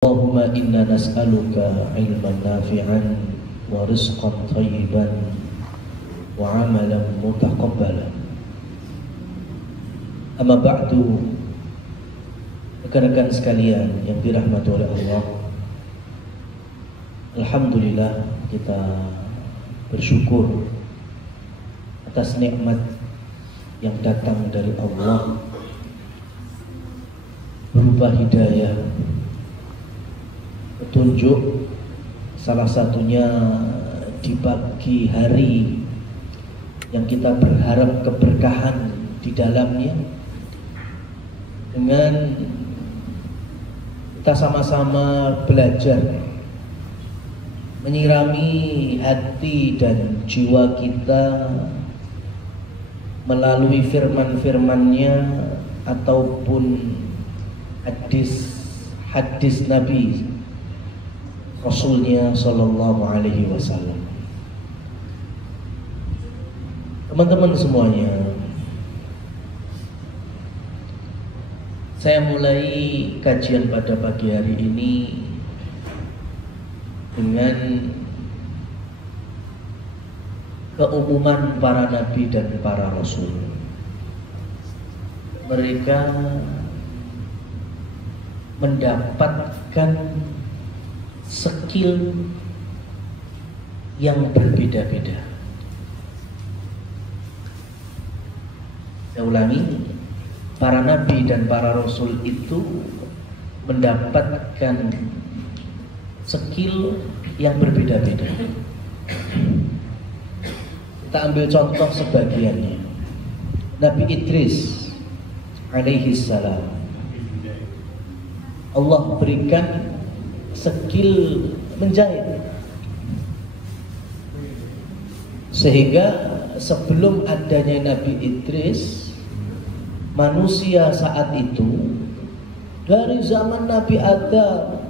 Allahumma inna nas'aluka ilman nafi'an wa rizqan thayyiban wa amalan mutaqabbalan. Amma ba'du, rekan-rekan sekalian yang dirahmati oleh Allah, alhamdulillah kita bersyukur atas nikmat yang datang dari Allah berupa hidayah, petunjuk, salah satunya di pagi hari yang kita berharap keberkahan di dalamnya, dengan kita sama-sama belajar menyirami hati dan jiwa kita melalui firman-firmannya ataupun hadis Nabi Rasulnya Sallallahu Alaihi Wasallam. Teman-teman semuanya, saya mulai kajian pada pagi hari ini dengan keumuman para nabi dan para rasul. Mereka mendapatkan skill yang berbeda-beda. Saya ulangi, para nabi dan para rasul itu mendapatkan skill yang berbeda-beda. Kita ambil contoh sebagiannya. Nabi Idris alaihi salam, Allah berikan skill menjahit, sehingga sebelum adanya Nabi Idris, manusia saat itu dari zaman Nabi Adam,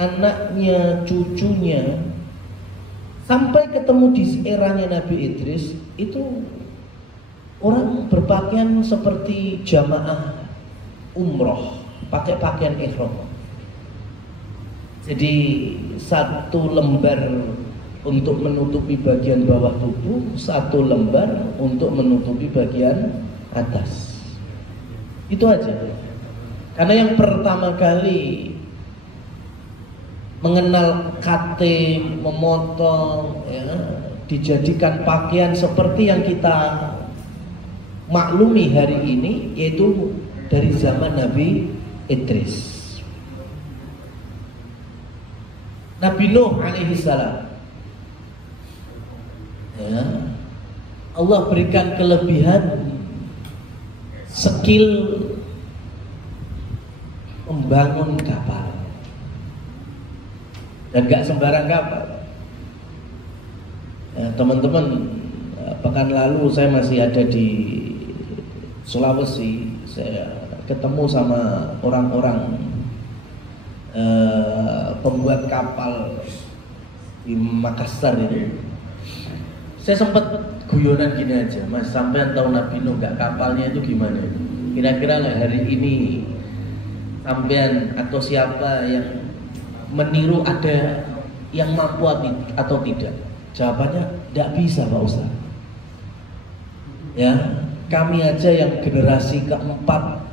anaknya, cucunya, sampai ketemu di eranya Nabi Idris, itu orang berpakaian seperti jamaah umroh, pakai pakaian ihram. Jadi satu lembar untuk menutupi bagian bawah tubuh, satu lembar untuk menutupi bagian atas. Itu aja. Karena yang pertama kali mengenal cutting, memotong, ya, dijadikan pakaian seperti yang kita maklumi hari ini, yaitu dari zaman Nabi Idris. Nabi Nuh alaihi salam, ya, Allah berikan kelebihan skill membangun kapal, dan gak sembarang kapal. Ya, teman-teman, pekan lalu saya masih ada di Sulawesi. Saya ketemu sama orang-orang pembuat kapal di Makassar itu. Saya sempat guyonan gini aja, Mas, sampean tahu Nabi Nuh gak kapalnya itu gimana? Kira-kira hari ini sampean atau siapa yang meniru ada yang mampu atau tidak? Jawabannya tidak bisa, Pak Ustaz. Ya, kami aja yang generasi keempat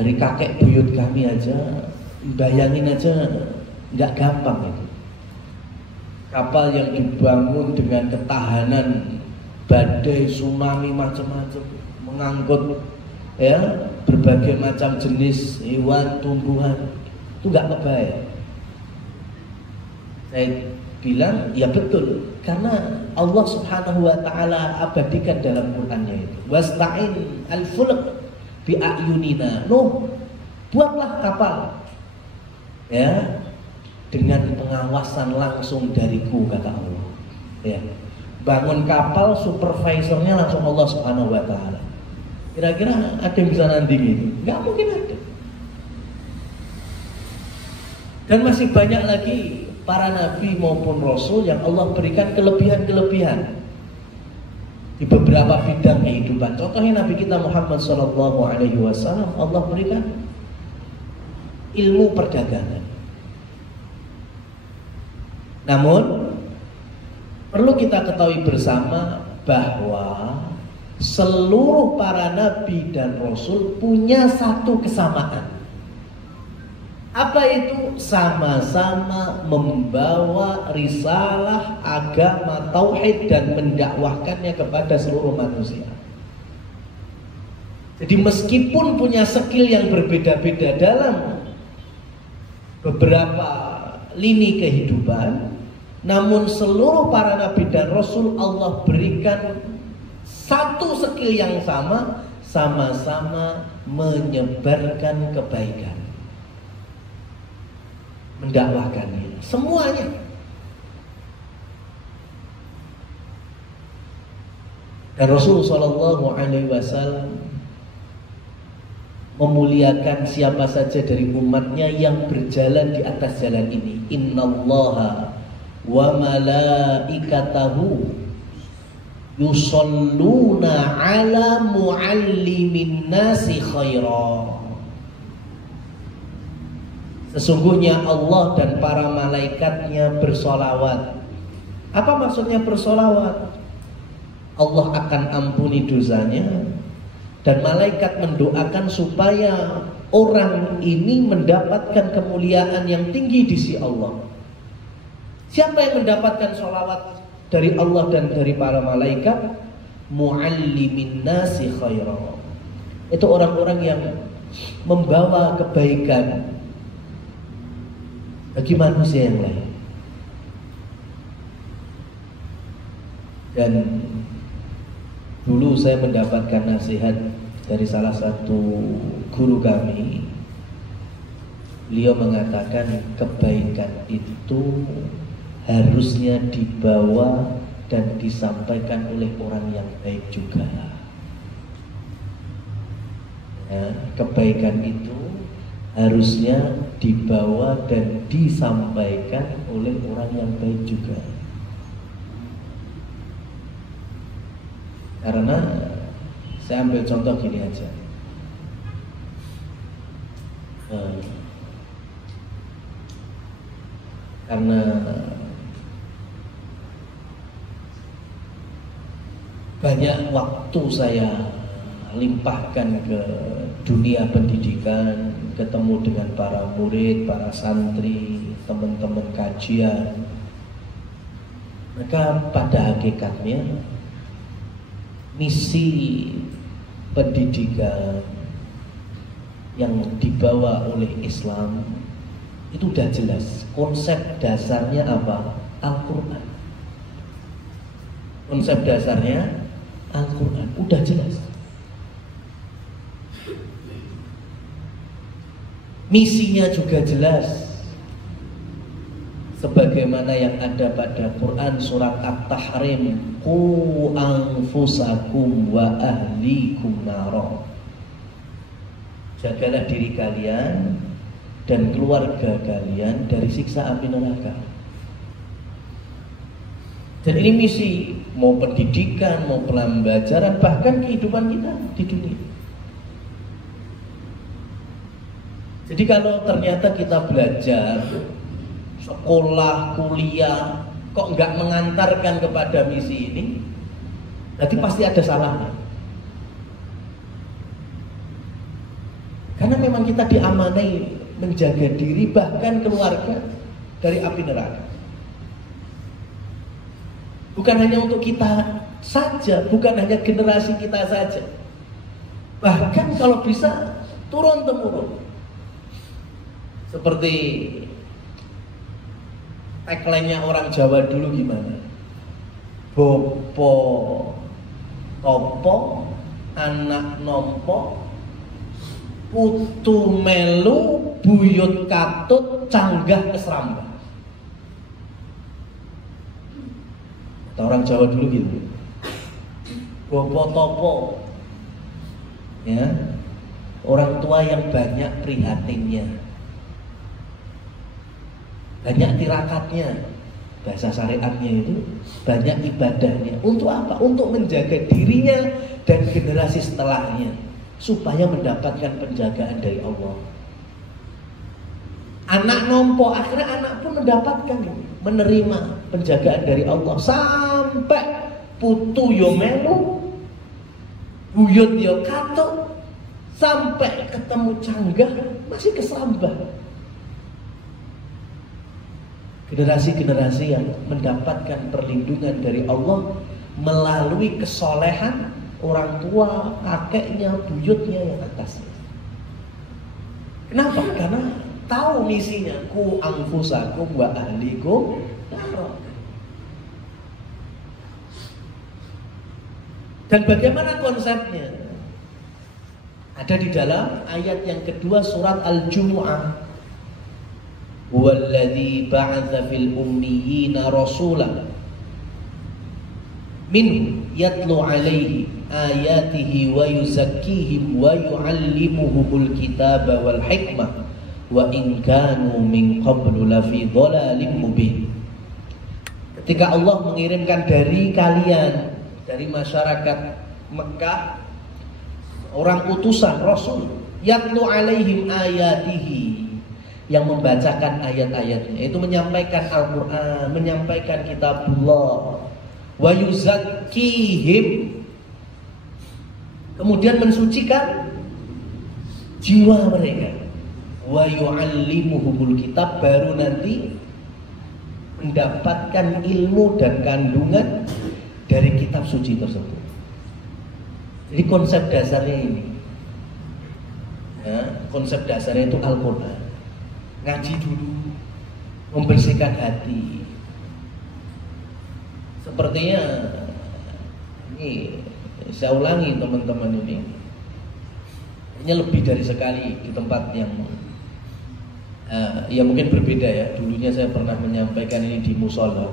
dari kakek buyut kami aja, bayangin aja nggak gampang itu. Kapal yang dibangun dengan ketahanan badai, tsunami, macam-macam, mengangkut ya berbagai macam jenis hewan, tumbuhan, itu nggak kebayang. Saya bilang ya betul, karena Allah Subhanahu wa taala abadikan dalam Qur'annya itu. Wasta'in al-fulk bi a'yunina. Nuh, buatlah kapal, ya, dengan pengawasan langsung dariku, kata Allah. Ya, bangun kapal, supervisornya langsung Allah Subhanahu wa taala. Kira-kira ada yang bisa nandingin? Nggak mungkin ada. Dan masih banyak lagi para nabi maupun rasul yang Allah berikan kelebihan-kelebihan di beberapa bidang kehidupan. Contohnya Nabi kita Muhammad SAW, Allah berikan ilmu perdagangan. Namun perlu kita ketahui bersama bahwa seluruh para nabi dan rasul punya satu kesamaan. Apa itu? Sama-sama membawa risalah agama tauhid dan mendakwahkannya kepada seluruh manusia. Jadi meskipun punya skill yang berbeda-beda dalam beberapa lini kehidupan, namun seluruh para nabi dan rasul Allah berikan satu skill yang sama, sama-sama menyebarkan kebaikan, mendakwahkannya, semuanya. Dan Rasulullah SAW memuliakan siapa saja dari umatnya yang berjalan di atas jalan ini. Innallaha wa malaikatahu yusalluna ala muallimin nasi khaira. Sesungguhnya Allah dan para malaikatnya bersolawat. Apa maksudnya bersolawat? Allah akan ampuni dosanya, dan malaikat mendoakan supaya orang ini mendapatkan kemuliaan yang tinggi di sisi Allah. Siapa yang mendapatkan sholawat dari Allah dan dari para malaikat? Muallimin nasi khaira. Itu orang-orang yang membawa kebaikan bagi manusia yang lain. Dan dulu saya mendapatkan nasihat dari salah satu guru kami. Beliau mengatakan kebaikan itu harusnya dibawa dan disampaikan oleh orang yang baik juga. Ya, kebaikan itu harusnya dibawa dan disampaikan oleh orang yang baik juga. Karena saya ambil contoh gini aja. Karena banyak waktu saya limpahkan ke dunia pendidikan, ketemu dengan para murid, para santri, teman-teman kajian. Maka pada hakikatnya misi pendidikan yang dibawa oleh Islam itu udah jelas. Konsep dasarnya apa? Al-Quran. Konsep dasarnya Al-Quran, udah jelas. Misinya juga jelas, sebagaimana yang ada pada Quran surat At-Tahrim, qu anfusakum wa ahlikum naro. Jagalah diri kalian dan keluarga kalian dari siksa api neraka. Dan ini misi, mau pendidikan, mau pembelajaran, bahkan kehidupan kita di dunia. Jadi kalau ternyata kita belajar, sekolah, kuliah, kok nggak mengantarkan kepada misi ini, berarti pasti ada salahnya. Karena memang kita diamanai menjaga diri, bahkan keluarga, dari api neraka. Bukan hanya untuk kita saja, bukan hanya generasi kita saja, bahkan kalau bisa turun-temurun. Seperti tagline-nya orang Jawa dulu gimana? Bopo topo, anak nompo, putu melu, buyut katut, canggah kesrambah. Kata orang Jawa dulu gitu. Bopo topo, ya, orang tua yang banyak prihatinnya, banyak tirakatnya, bahasa syariatnya itu banyak ibadahnya. Untuk apa? Untuk menjaga dirinya dan generasi setelahnya, supaya mendapatkan penjagaan dari Allah. Anak nompo, akhirnya anak pun mendapatkan, menerima penjagaan dari Allah. Sampai putu yo melu, buyut yo kato, sampai ketemu canggah masih kesambah. Generasi-generasi yang mendapatkan perlindungan dari Allah melalui kesolehan orang tua, kakeknya, buyutnya yang atasnya. Kenapa? Karena tahu misinya, ku anfusakum wa ahlikum naro. Dan bagaimana konsepnya? Ada di dalam ayat yang kedua surat Al-Jumu'ah. Huwallazi ba'atsa fil ummiyina rasulan min yatlu 'alaihi ayatihi wa yuzakkihim wa yu'allimuhumul kitaba wal hikmah wa in kanu min qablu lafi dhalalin mubin. Ketika Allah mengirimkan dari kalian, dari masyarakat Mekah, orang utusan Rasul, yatlu alaihim ayatihi, yang membacakan ayat-ayatnya, itu menyampaikan Al-Quran, menyampaikan kitabullah, wa yuzakkihim, kemudian mensucikan jiwa mereka, wa yu'allimuhumul kitab, baru nanti mendapatkan ilmu dan kandungan dari kitab suci tersebut. Jadi konsep dasarnya ini, ya, konsep dasarnya itu Al-Quran. Ngaji dulu, membersihkan hati. Sepertinya ini saya ulangi teman-teman, ini lebih dari sekali di tempat yang ya mungkin berbeda ya. Dulunya saya pernah menyampaikan ini di musola.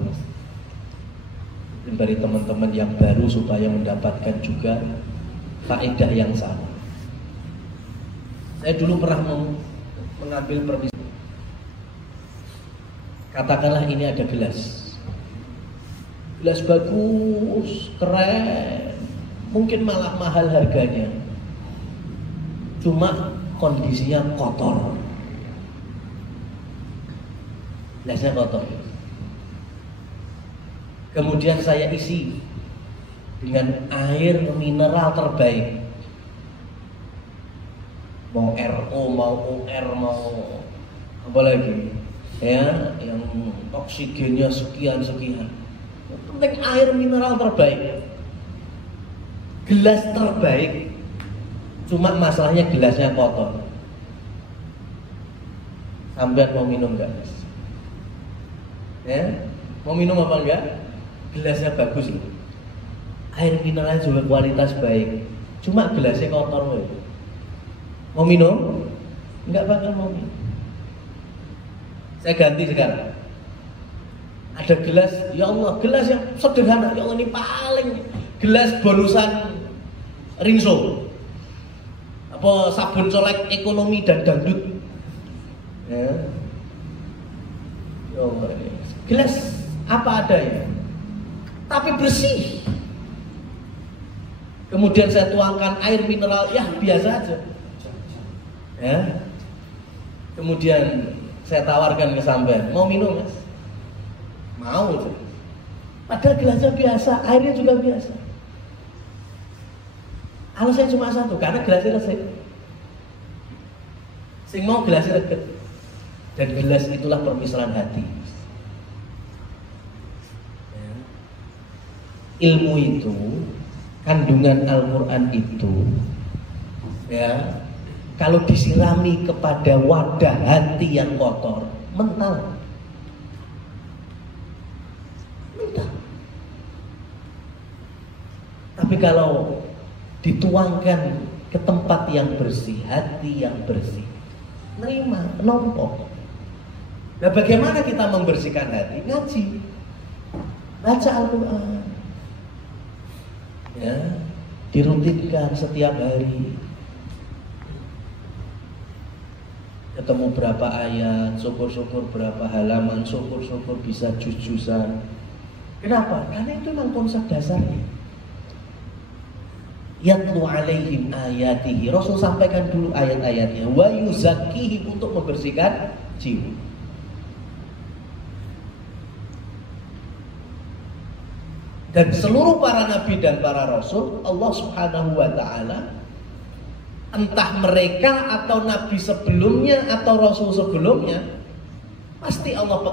Dari teman-teman yang baru supaya mendapatkan juga faedah yang sama. Saya dulu pernah mengambil permisal. Katakanlah ini ada gelas. Gelas bagus, keren, mungkin malah mahal harganya. Cuma kondisinya kotor. Gelasnya kotor. Kemudian saya isi dengan air mineral terbaik. Mau RO, mau UR, mau apa lagi? Ya, yang oksigennya sekian-sekian. Yang penting air mineral terbaik. Gelas terbaik. Cuma masalahnya gelasnya kotor. Sampai mau minum enggak? Ya, mau minum apa enggak? Gelasnya bagus loh. Air mineralnya juga kualitas baik. Cuma gelasnya kotor loh. Mau minum? Enggak bakal mau minum. Saya ganti sekarang. Ada gelas, ya Allah, gelas yang sederhana. Ya Allah, ini paling gelas bonusan Rinso. Apa sabun colek ekonomi dan dangdut. Ya. Ya Allah, gelas apa adanya, tapi bersih. Kemudian saya tuangkan air mineral, ya biasa aja. Ya. Kemudian saya tawarkan ke sampean, mau minum mas? Mau. Padahal gelasnya biasa, airnya juga biasa. Alasannya cuma satu, karena gelasnya resik. Sing mau gelasnya deket. Dan gelas itulah permisalan hati. Ya. Ilmu itu, kandungan Al-Quran itu, ya, kalau disirami kepada wadah hati yang kotor, mental. Tapi kalau dituangkan ke tempat yang bersih, hati yang bersih, nerima, nompo. Nah, bagaimana kita membersihkan hati? Ngaji, baca Al-Quran, ya, dirutinkan setiap hari. Ketemu berapa ayat, syukur-syukur berapa halaman, syukur-syukur bisa juz-juzan. Kenapa? Karena itu memang konsep dasarnya. Yatlu alaihim ayatihi. Rasul sampaikan dulu ayat-ayatnya. Wa yuzakkihim, untuk membersihkan jiwa. Dan seluruh para nabi dan para rasul, Allah Subhanahu wa ta'ala, entah mereka atau nabi sebelumnya atau rasul sebelumnya, pasti Allah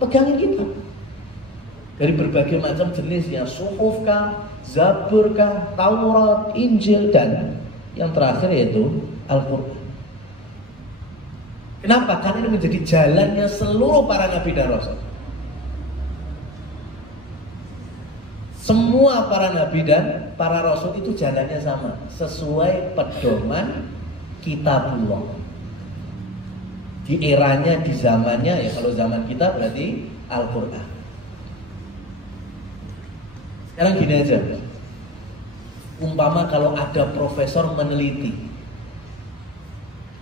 pegangin kita dari berbagai macam jenisnya, suhuf kah, Zabur kah, Taurat, Injil, dan yang terakhir yaitu Al-Quran. Kenapa? Karena ini menjadi jalannya seluruh para nabi dan rasul. Semua para nabi dan para rasul itu jalannya sama, sesuai pedoman kitabullah. Di eranya, di zamannya, ya kalau zaman kita berarti Al-Quran. Sekarang gini aja, umpama kalau ada profesor meneliti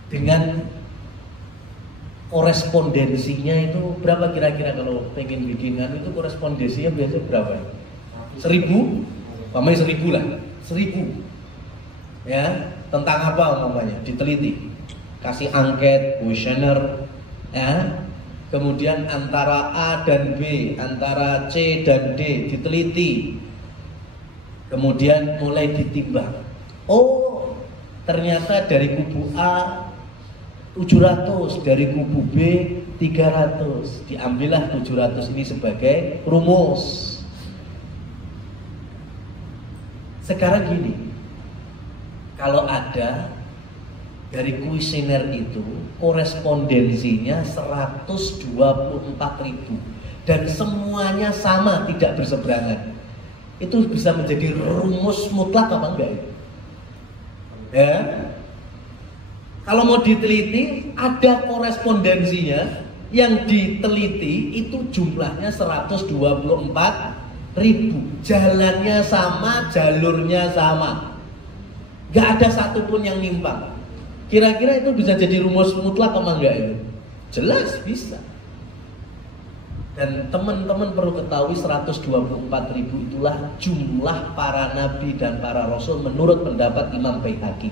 dengan korespondensinya itu berapa kira-kira, kalau pengen bikinan itu korespondensinya biasanya berapa? 1000, umpamanya 1000 lah, 1000 ya, tentang apa umpamanya diteliti, kasih angket, kuesioner ya, kemudian antara A dan B, antara C dan D diteliti, kemudian mulai ditimbang, oh ternyata dari kubu A 700, dari kubu B 300, diambillah 700 ini sebagai rumus. Sekarang gini, kalau ada dari kuesioner itu korespondensinya 124.000 dan semuanya sama, tidak berseberangan, itu bisa menjadi rumus mutlak apa enggak ya? Kalau mau diteliti, ada korespondensinya yang diteliti itu jumlahnya 124.000, jalannya sama, jalurnya sama, gak ada satupun yang nyimpang. Kira-kira itu bisa jadi rumus mutlak apa enggak itu? Jelas bisa. Dan teman-teman perlu ketahui 124.000 itulah jumlah para nabi dan para rasul menurut pendapat Imam Baihaqi.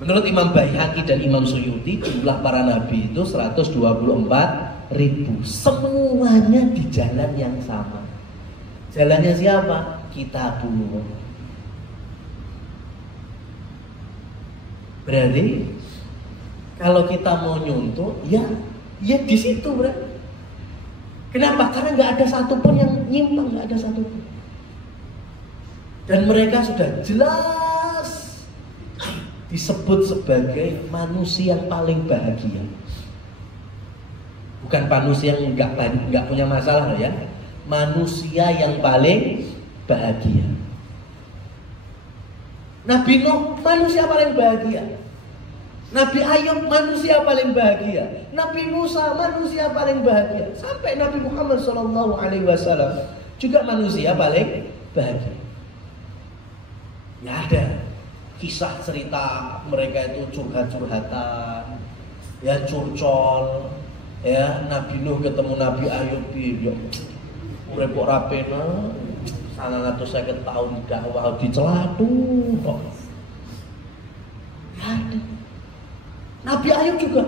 Menurut Imam Baihaqi dan Imam Suyuti, jumlah para nabi itu 124.000. Semuanya di jalan yang sama. Jalannya siapa? Kitabullah. Berarti kalau kita mau nyuntuk, ya di situ berarti. Kenapa? Karena nggak ada satupun yang nyimpang, nggak ada satupun. Dan mereka sudah jelas disebut sebagai manusia yang paling bahagia. Bukan manusia yang nggak punya masalah ya, manusia yang paling bahagia. Nabi Nuh manusia paling bahagia. Nabi Ayub manusia paling bahagia. Nabi Musa manusia paling bahagia. Sampai Nabi Muhammad SAW juga manusia paling bahagia. Ya ada kisah cerita mereka itu curhat-curhatan, ya curcol, ya Nabi Nuh ketemu Nabi Ayub di repot rapena, sana atau 50 tahun dakwah dicelatu kok. Ada. Nabi Ayub juga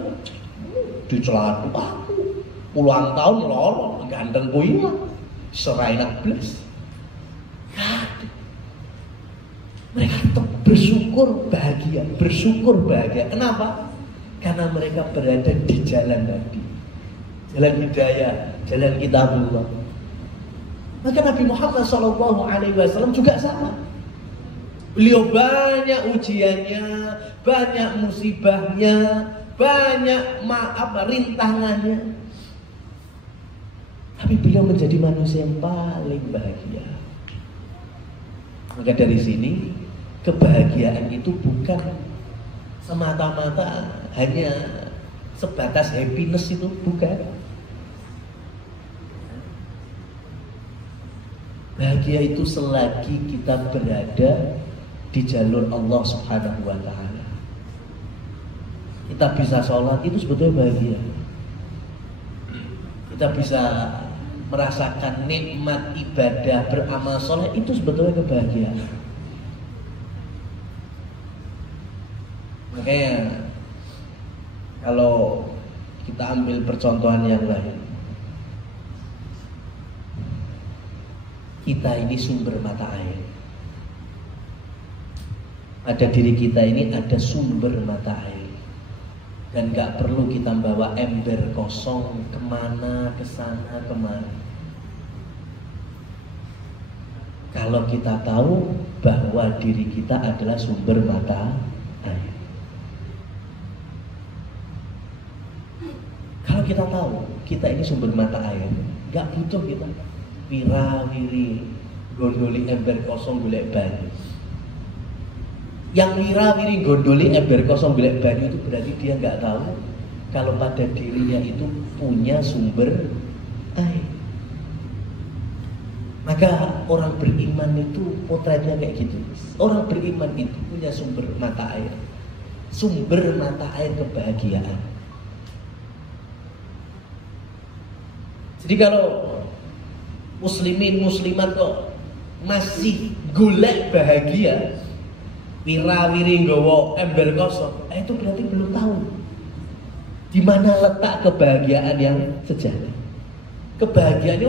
dicelatu aku puluhan tahun lorong ganteng kuwi serai nak blas. Mereka tetap bersyukur bahagia. Kenapa? Karena mereka berada di jalan Nabi, jalan hidayah, jalan kitabullah. Maka Nabi Muhammad SAW juga sama. Beliau banyak ujiannya, banyak musibahnya, banyak rintangannya. Tapi beliau menjadi manusia yang paling bahagia. Maka dari sini kebahagiaan itu bukan semata-mata hanya sebatas happiness, itu bukan. Bahagia itu selagi kita berada di jalur Allah Subhanahu wa ta'ala. Kita bisa sholat, itu sebetulnya bahagia. Kita bisa merasakan nikmat ibadah, beramal soleh, itu sebetulnya kebahagiaan. Makanya kalau kita ambil percontohan yang lain, kita ini sumber mata air. Pada diri kita ini ada sumber mata air, dan gak perlu kita bawa ember kosong kemana, kesana, kemana. Kalau kita tahu bahwa diri kita adalah sumber mata air. Kalau kita tahu kita ini sumber mata air, gak butuh kita wira-wiri gondoli ember kosong golek banyu. Yang wira-wiri gondoli ember kosong golek banyu itu berarti dia gak tahu kalau pada dirinya itu punya sumber air. Maka orang beriman itu potretnya kayak gitu. Orang beriman itu punya sumber mata air. Sumber mata air kebahagiaan. Jadi kalau muslimin muslimat kok masih golek bahagia, wira-wiri nggawa ember kosong, itu berarti belum tahu di mana letak kebahagiaan yang sejati. Kebahagiaan ini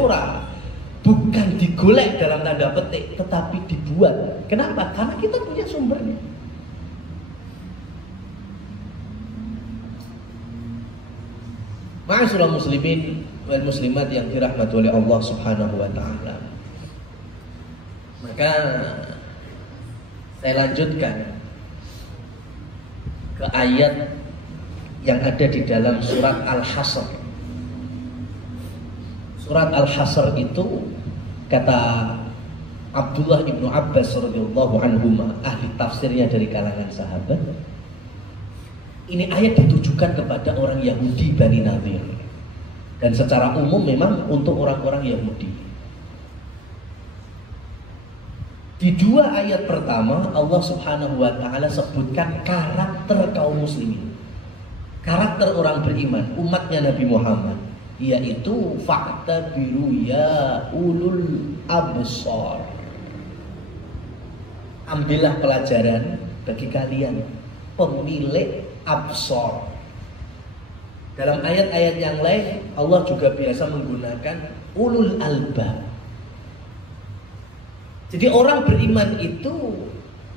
bukan digolek dalam tanda petik, tetapi dibuat. Kenapa? Karena kita punya sumbernya. Ma'asyiral muslimin wal muslimat yang dirahmati oleh Allah Subhanahu wa taala. Maka saya lanjutkan ke ayat yang ada di dalam surat Al-Hasr. Surat Al-Hasr itu kata Abdullah ibnu Abbas radhiyallahu anhuma, ahli tafsirnya dari kalangan sahabat, ini ayat ditujukan kepada orang Yahudi Bani Nadir, dan secara umum memang untuk orang-orang Yahudi. Di dua ayat pertama Allah Subhanahu wa taala sebutkan karakter kaum muslimin, karakter orang beriman, umatnya Nabi Muhammad, yaitu fa'tabiru ya ulul absar. Ambillah pelajaran bagi kalian pemilik absar. Dalam ayat-ayat yang lain Allah juga biasa menggunakan ulul albab. Jadi orang beriman itu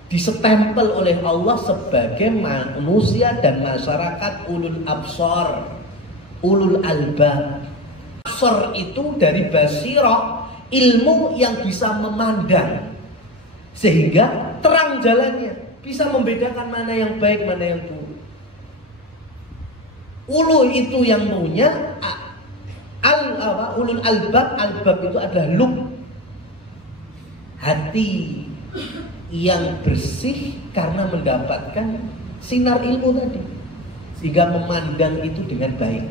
disestempel oleh Allah sebagai manusia dan masyarakat ulul absar, ulul albab. Absar itu dari basirah, ilmu yang bisa memandang sehingga terang jalannya, bisa membedakan mana yang baik, mana yang buruk. Ulu itu yang punya ulul albab. Albab itu adalah lub, hati yang bersih karena mendapatkan sinar ilmu tadi, sehingga memandang itu dengan baik.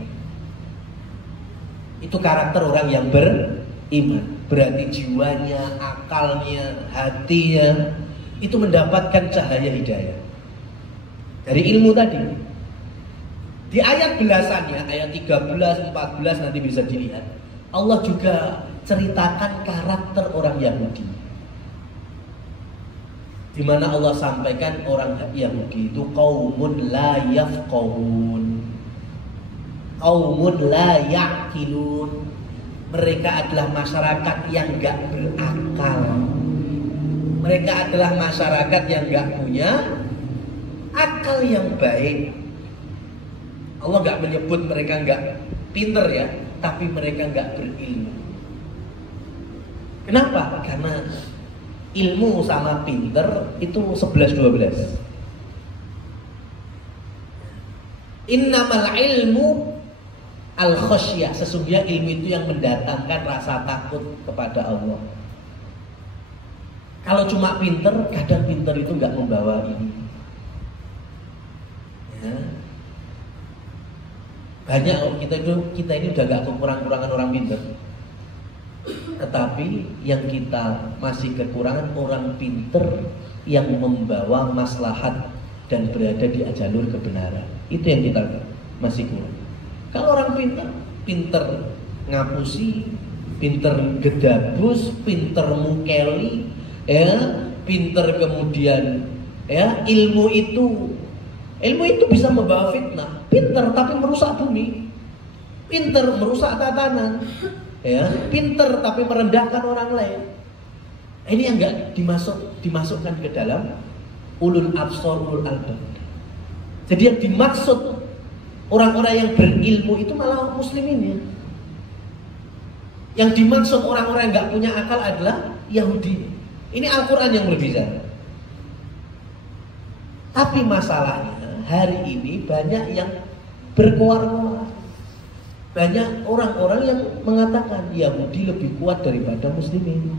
Itu karakter orang yang beriman. Berarti jiwanya, akalnya, hatinya itu mendapatkan cahaya hidayah dari ilmu tadi. Di ayat belasannya, ayat 13, 14 nanti bisa dilihat, Allah juga ceritakan karakter orang Yahudi, di mana Allah sampaikan orang Yahudi itu qaumun la yafqahun, qaumun la ya'qilun. Mereka adalah masyarakat yang gak berakal. Mereka adalah masyarakat yang gak punya akal yang baik. Allah gak menyebut mereka gak pinter ya, tapi mereka gak berilmu. Kenapa? Karena ilmu sama pinter itu 11-12. Innamal ilmu al-khasyah, sesungguhnya ilmu itu yang mendatangkan rasa takut kepada Allah. Kalau cuma pinter, kadang pinter itu nggak membawa ini. Ya. Banyak kita ini udah nggak kekurangan orang pinter, tetapi yang kita masih kekurangan orang pinter yang membawa maslahat dan berada di jalur kebenaran. Itu yang kita masih kurang. Kalau orang pinter ngapusi, pinter gedabus, pinter mukeli, ya, pinter kemudian ya ilmu itu Ilmu itu bisa membawa fitnah. Pinter tapi merusak bumi. Pinter merusak tatanan. Ya, pinter tapi merendahkan orang lain. Ini yang enggak dimasukkan ke dalam ulul absar, ulul albab. Jadi yang dimaksud orang-orang yang berilmu itu malah muslimin ya. Yang dimaksud orang-orang yang enggak punya akal adalah Yahudi. Ini Al-Quran yang berbicara. Tapi masalahnya hari ini banyak yang berkoar-koar. Banyak orang-orang yang mengatakan Yahudi lebih kuat daripada muslimin.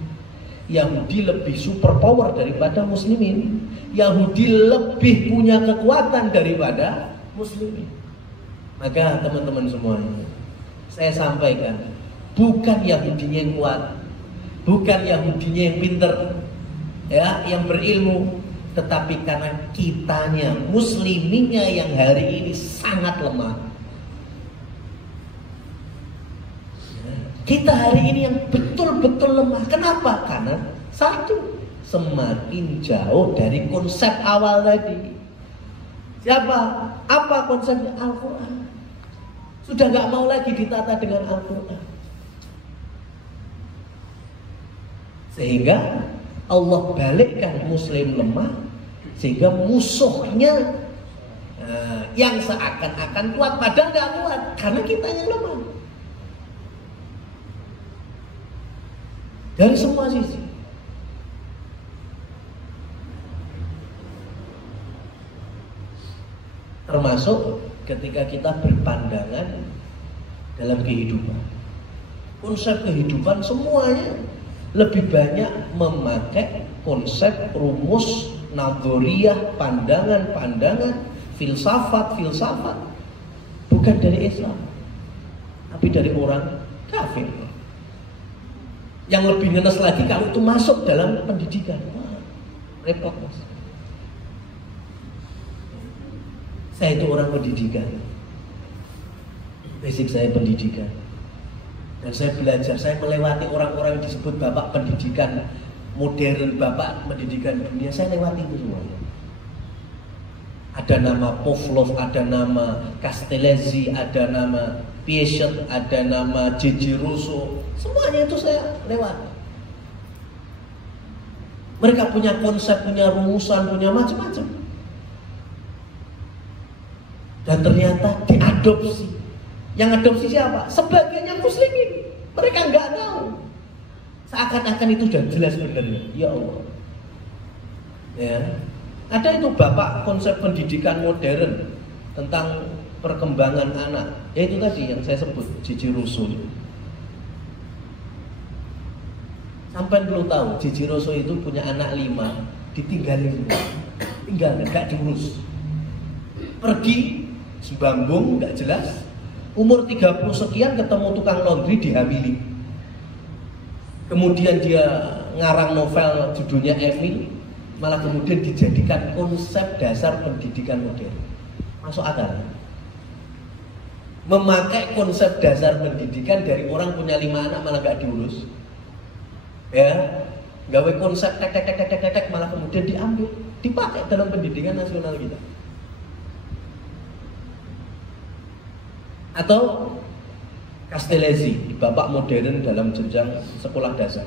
Yahudi lebih super power daripada muslimin. Yahudi lebih punya kekuatan daripada muslimin. Maka teman-teman semuanya, saya sampaikan, bukan Yahudinya yang kuat, bukan Yahudinya yang pinter, ya, yang berilmu, tetapi karena kitanya, musliminnya yang hari ini sangat lemah. Kita hari ini yang betul-betul lemah. Kenapa? Karena satu, semakin jauh dari konsep awal tadi. Siapa? Apa konsepnya? Al-Quran. Sudah gak mau lagi ditata dengan Al-Quran. Sehingga Allah balikkan muslim lemah, sehingga musuhnya yang seakan-akan kuat padahal gak kuat, karena kita yang lemah. Dari semua sisi. Termasuk ketika kita berpandangan dalam kehidupan. Konsep kehidupan semuanya lebih banyak memakai konsep rumus, nadhoriyah, pandangan-pandangan, filsafat. Bukan dari Islam, tapi dari orang kafir. Yang lebih ngenes lagi kalau itu masuk dalam pendidikan. Wah, repot mas. Saya itu orang pendidikan. Basic saya pendidikan. Dan saya belajar, saya melewati orang-orang yang disebut bapak pendidikan modern, bapak pendidikan dunia. Saya lewati itu semuanya. Ada nama Pavlov, ada nama Castellesi, ada nama Piaget, ada nama J.J. Rousseau. Semuanya itu saya lewati. Mereka punya konsep, punya rumusan, punya macam-macam. Dan ternyata diadopsi. Yang adopsi siapa? Sebagiannya muslimin. Mereka nggak tahu. Seakan-akan itu sudah jelas benernya. Ya Allah. Ya. Ada itu bapak konsep pendidikan modern tentang perkembangan anak. Ya itu tadi yang saya sebut, J.J. Rousseau. Sampai belum tahu, J.J. Rousseau itu punya anak 5, ditinggalin. Tinggal, gak diurus. Pergi, sembambung, gak jelas. Umur 30 sekian ketemu tukang laundry, dihamili. Kemudian dia ngarang novel judulnya Emil, malah kemudian dijadikan konsep dasar pendidikan modern. Masuk akal. Memakai konsep dasar pendidikan dari orang punya 5 anak malah gak diurus. Ya, gawe konsep tek malah kemudian diambil, dipakai dalam pendidikan nasional kita. Atau Castellesi, bapak modern dalam jenjang sekolah dasar.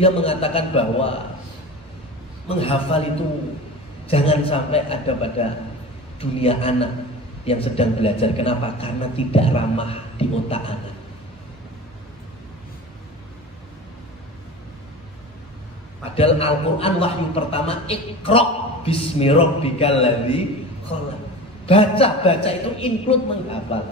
Dia mengatakan bahwa menghafal itu jangan sampai ada pada dunia anak yang sedang belajar. Kenapa? Karena tidak ramah di otak anak. Padahal Al-Quran wahyu pertama, Iqra bismi rabbikal ladzi khalaq. Baca itu include menghafal.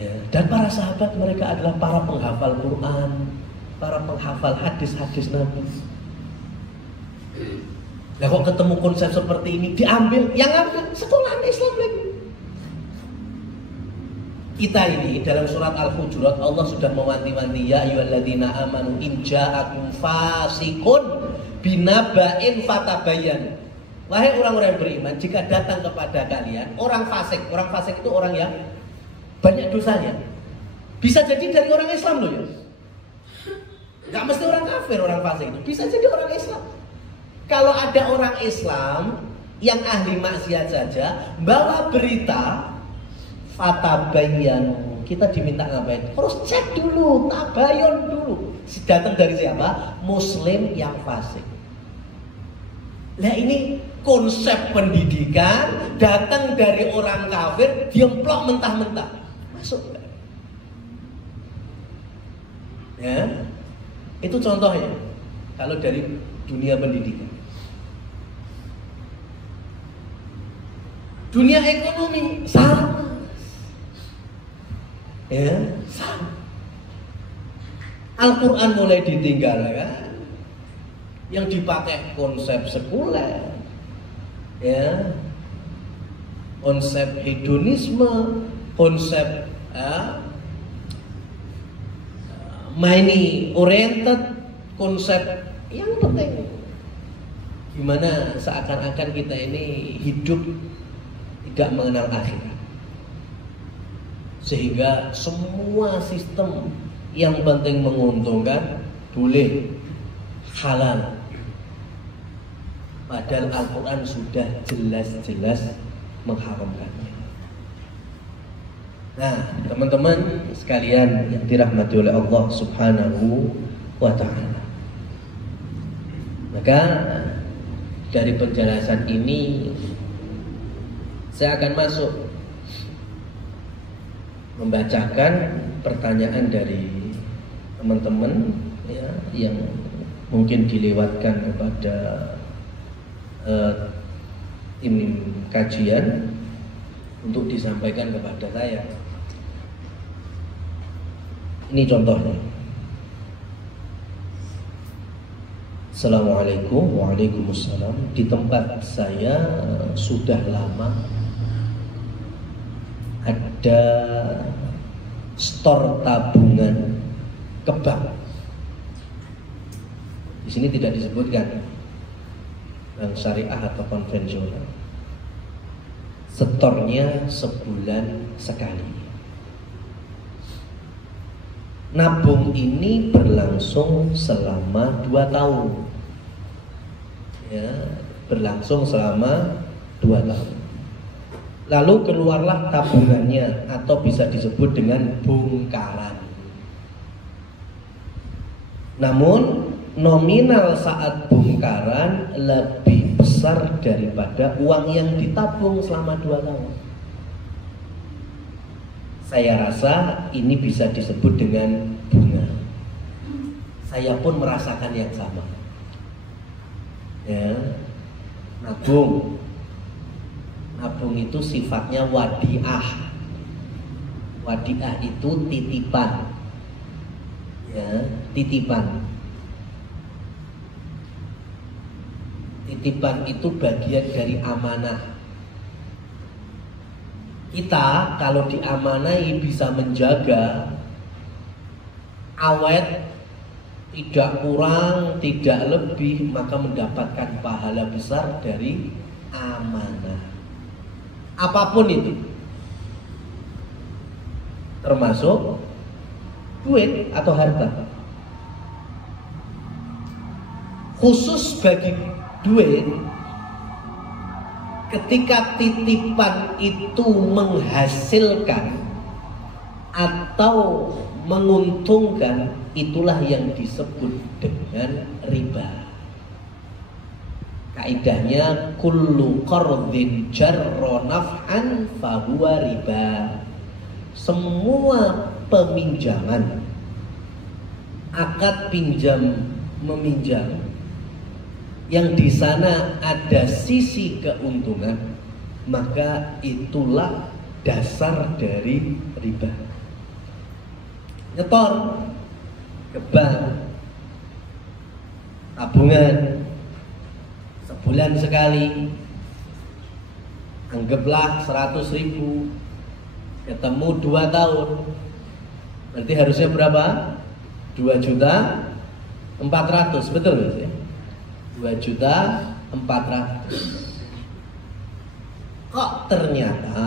Ya, dan para sahabat mereka adalah para penghafal Quran, para penghafal hadis-hadis Nabi. Nah kok ketemu konsep seperti ini diambil, yang ambil sekolah Islam lagi. Kita ini dalam surat Al-Hujurat Allah sudah mewanti-wanti, ya ayyuhalladzina amanu in ja'akum fasiqun binaba'in fatabayyan. Wahai orang-orang yang beriman, jika datang kepada kalian orang fasik itu orang yang banyak dosanya. Bisa jadi dari orang Islam loh ya. Gak mesti orang kafir orang fasik itu, bisa jadi orang Islam. Kalau ada orang Islam yang ahli maksiat saja bawa berita fatabayyanu, kita diminta ngapain? Harus cek dulu, tabayun dulu. Datang dari siapa? Muslim yang fasik. Nah ini konsep pendidikan datang dari orang kafir, diemplok mentah-mentah. Masuk. Ya, itu contohnya. Kalau dari dunia pendidikan. Dunia ekonomi sama. Ya, sama. Al-Quran mulai ditinggalkan, yang dipakai konsep sekuler, ya, konsep hedonisme, konsep money oriented, konsep yang penting gimana seakan-akan kita ini hidup tidak mengenal akhirat, sehingga semua sistem yang penting menguntungkan boleh halal, padahal Al-Quran sudah jelas-jelas mengharamkannya. Nah, teman-teman sekalian yang dirahmati oleh Allah Subhanahu wa ta'ala, maka dari penjelasan ini saya akan masuk membacakan pertanyaan dari teman-teman ya, yang mungkin dilewatkan kepada tim kajian untuk disampaikan kepada saya. Ini contohnya. Assalamualaikum. Waalaikumsalam. Di tempat saya sudah lama ada stor tabungan ke bank. Di sini tidak disebutkan bank syariah atau konvensional. Setornya sebulan sekali. Nabung ini berlangsung selama 2 tahun. Ya, berlangsung selama 2 tahun. Lalu keluarlah tabungannya atau bisa disebut dengan bongkaran. Namun nominal saat bongkaran lebih besar daripada uang yang ditabung selama 2 tahun. Saya rasa ini bisa disebut dengan bunga. Saya pun merasakan yang sama. Ya, nabung itu sifatnya wadiah. Wadiah itu titipan. Ya, titipan. Titipan itu bagian dari amanah. Kita kalau diamanai bisa menjaga awet, tidak kurang, tidak lebih, maka mendapatkan pahala besar dari amanah. Apapun itu, termasuk duit atau harta. Khusus bagi duit, ketika titipan itu menghasilkan atau menguntungkan, itulah yang disebut dengan riba. Kaidahnya kullu qardin jarra naf'an fahuwa riba. Semua peminjaman, akad pinjam meminjam yang di sana ada sisi keuntungan, maka itulah dasar dari riba. Nyetor ke bank, tabungan sebulan sekali, anggaplah 100.000, ketemu 2 tahun, berarti harusnya berapa? 2.400.000, betul nggak sih? 2.400.000. Kok ternyata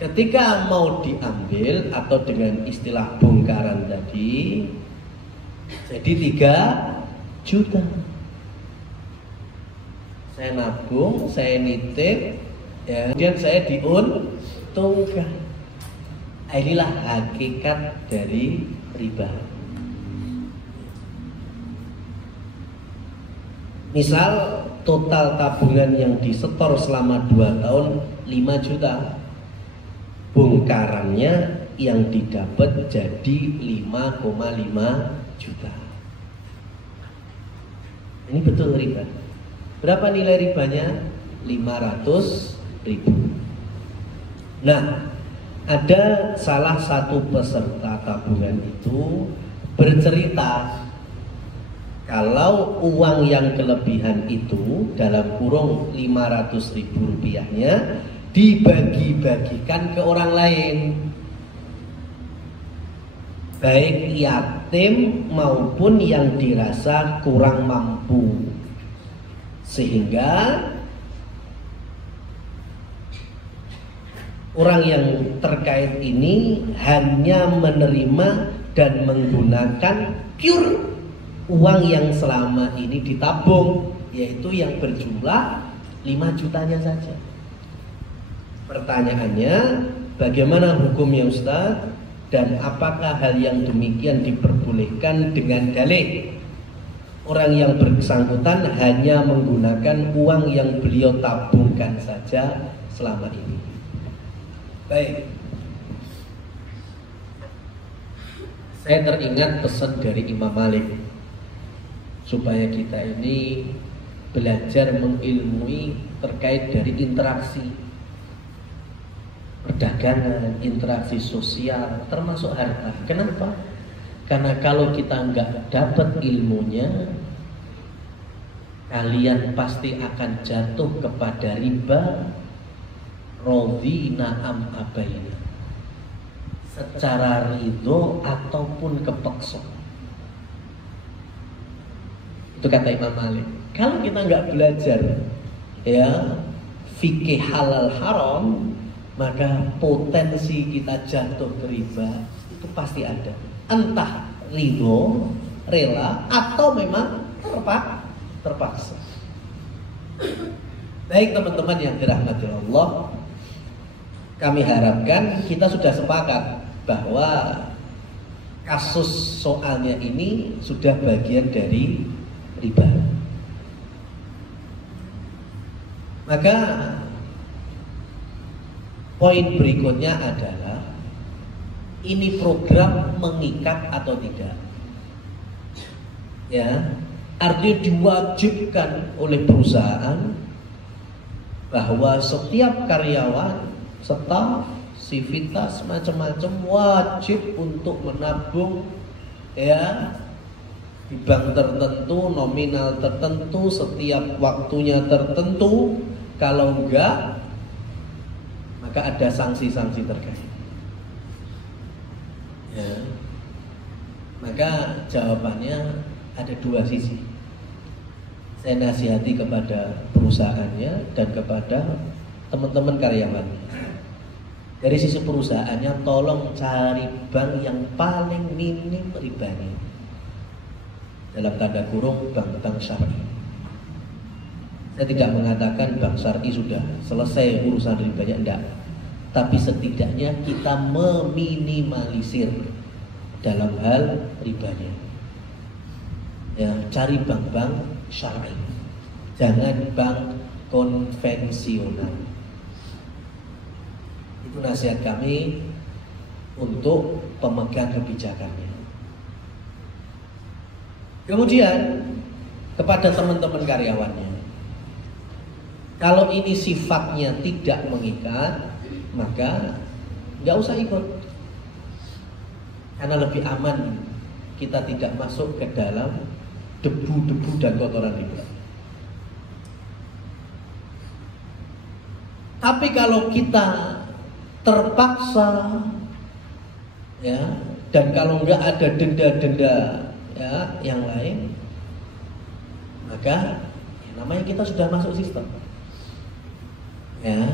ketika mau diambil atau dengan istilah bongkaran tadi jadi 3 juta. Saya nabung, saya nitip, ya, kemudian saya diuntungkan. Inilah hakikat dari riba. Misal total tabungan yang disetor selama 2 tahun 5 juta, bongkarannya yang didapat jadi 5,5 juta. Ini betul riba. Berapa nilai ribanya? 500.000. Nah, ada salah satu peserta tabungan itu bercerita kalau uang yang kelebihan itu dalam kurung 500.000 rupiahnya dibagi-bagikan ke orang lain, baik yatim maupun yang dirasa kurang mampu, sehingga orang yang terkait ini hanya menerima dan menggunakan pure uang yang selama ini ditabung, yaitu yang berjumlah 5 jutanya saja. Pertanyaannya, bagaimana hukumnya Ustaz? Dan apakah hal yang demikian diperbolehkan dengan dalil orang yang bersangkutan hanya menggunakan uang yang beliau tabungkan saja selama ini? Baik, saya teringat pesan dari Imam Malik supaya kita ini belajar mengilmui terkait dari interaksi perdagangan, interaksi sosial, termasuk harta. Kenapa? Karena kalau kita nggak dapat ilmunya, kalian pasti akan jatuh kepada riba, rodina am abaina, secara ridho ataupun kepeksa. Itu kata Imam Malik. Kalau kita nggak belajar ya fikih halal haram, maka potensi kita jatuh ke riba itu pasti ada. Entah ridho, rela, atau memang terpaksa. Baik teman-teman yang dirahmati Allah, kami harapkan kita sudah sepakat bahwa kasus soalnya ini sudah bagian dari riba. Maka poin berikutnya adalah ini program mengikat atau tidak? Ya, artinya diwajibkan oleh perusahaan bahwa setiap karyawan, staf, sivitas macam-macam wajib untuk menabung ya di bank tertentu, nominal tertentu, setiap waktunya tertentu. Kalau enggak, maka ada sanksi-sanksi terkait. Ya. Maka jawabannya ada dua sisi. Saya nasihati kepada perusahaannya dan kepada teman-teman karyawannya. Dari sisi perusahaannya, tolong cari bank yang paling minim ribanya. Dalam tanda kurung, bank-bank syar'i. Saya tidak mengatakan bank syar'i sudah selesai urusan ribanya, enggak. Tapi setidaknya kita meminimalisir dalam hal ribanya. Ya, cari bank-bank syar'i. Jangan bank konvensional. Itu nasihat kami untuk pemegang kebijakannya. Kemudian kepada teman-teman karyawannya, kalau ini sifatnya tidak mengikat, maka nggak usah ikut, karena lebih aman kita tidak masuk ke dalam debu-debu dan kotoran riba. Tapi kalau kita terpaksa, ya, dan kalau nggak ada denda-denda ya yang lain, maka ya, namanya kita sudah masuk sistem. Ya,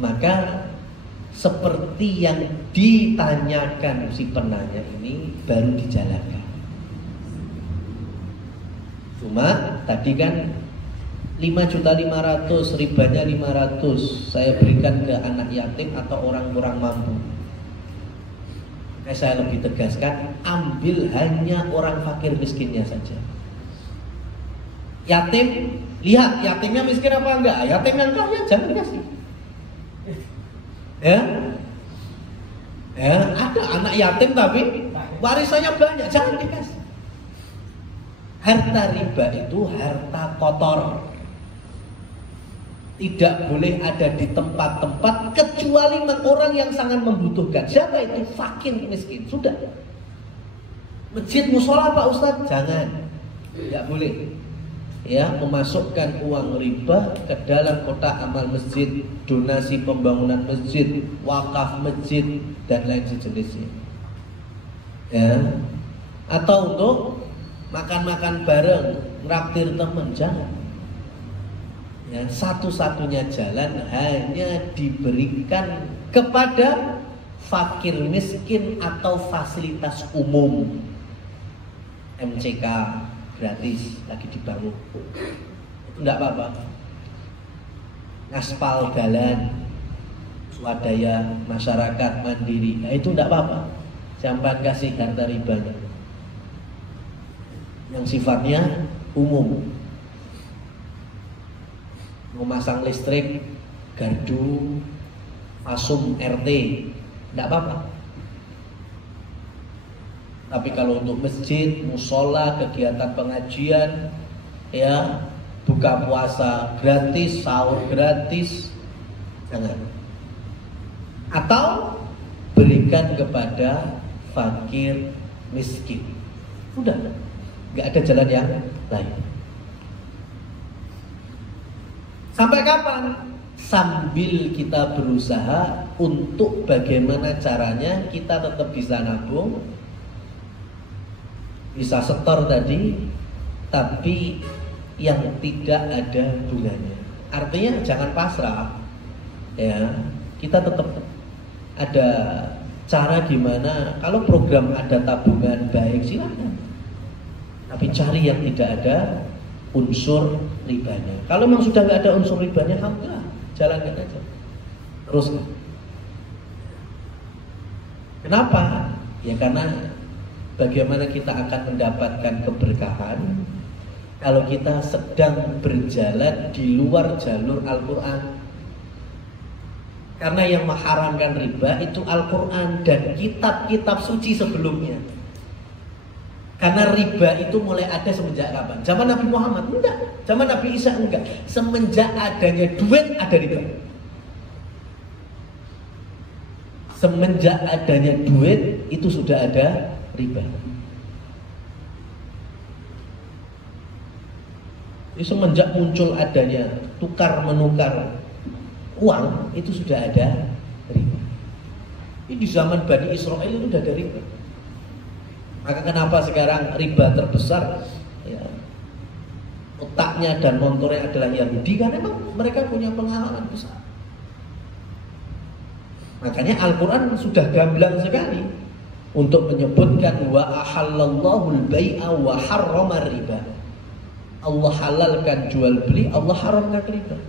maka seperti yang ditanyakan si penanya ini baru dijalankan. Cuma tadi kan 5.500.000, ribanya 500, saya berikan ke anak yatim atau orang kurang mampu. Saya lebih tegaskan, ambil hanya orang fakir miskinnya saja. Yatim, lihat yatimnya miskin apa enggak. Yatim yang kaya jangan kasih. Ya, ada anak yatim tapi warisannya banyak, jangan dikasih. Harta riba itu harta kotor, tidak boleh ada di tempat-tempat kecuali orang yang sangat membutuhkan. Siapa itu? Fakir miskin. Sudah. Masjid musola Pak Ustadz, jangan, tidak boleh. Ya, memasukkan uang riba ke dalam kotak amal masjid, donasi pembangunan masjid, wakaf masjid dan lain sejenisnya. Ya, atau untuk makan-makan bareng, nraktir teman, jangan. Ya, satu-satunya jalan hanya diberikan kepada fakir miskin atau fasilitas umum. MCK gratis lagi dibangun, itu enggak apa-apa. Ngaspal jalan, swadaya masyarakat mandiri, nah itu enggak apa-apa. Jangan kasih harta ribanya yang sifatnya umum. Memasang listrik, gardu, fasum RT, tidak apa-apa. Tapi kalau untuk masjid, musola, kegiatan pengajian, ya, buka puasa gratis, sahur gratis, jangan. Atau berikan kepada fakir miskin. Udah, nggak ada jalan yang lain. Sampai kapan? Sambil kita berusaha untuk bagaimana caranya kita tetap bisa nabung, bisa setor tadi, tapi yang tidak ada bunganya. Artinya jangan pasrah, ya. Kita tetap ada cara gimana. Kalau program ada tabungan baik silakan, tapi cari yang tidak ada unsur ribanya. Kalau memang sudah nggak ada unsur ribanya, alhamdulillah, jalankan aja, teruskan. Kenapa? Ya karena bagaimana kita akan mendapatkan keberkahan kalau kita sedang berjalan di luar jalur Al-Quran. Karena yang mengharamkan riba itu Al-Quran dan kitab-kitab suci sebelumnya. Karena riba itu mulai ada semenjak kapan? Zaman Nabi Muhammad? Enggak. Zaman Nabi Isa? Enggak. Semenjak adanya duit ada riba. Semenjak adanya duit itu sudah ada riba. Jadi semenjak muncul adanya tukar menukar uang itu sudah ada riba. Ini di zaman Bani Israel itu sudah ada riba. Maka kenapa sekarang riba terbesar, ya, otaknya dan montornya adalah Yahudi? Karena memang mereka punya pengalaman besar. Makanya Al-Quran sudah gamblang sekali untuk menyebutkan wa ahallallahu al-bai'a wa harrama riba. Allah halalkan jual beli, Allah haramkan riba.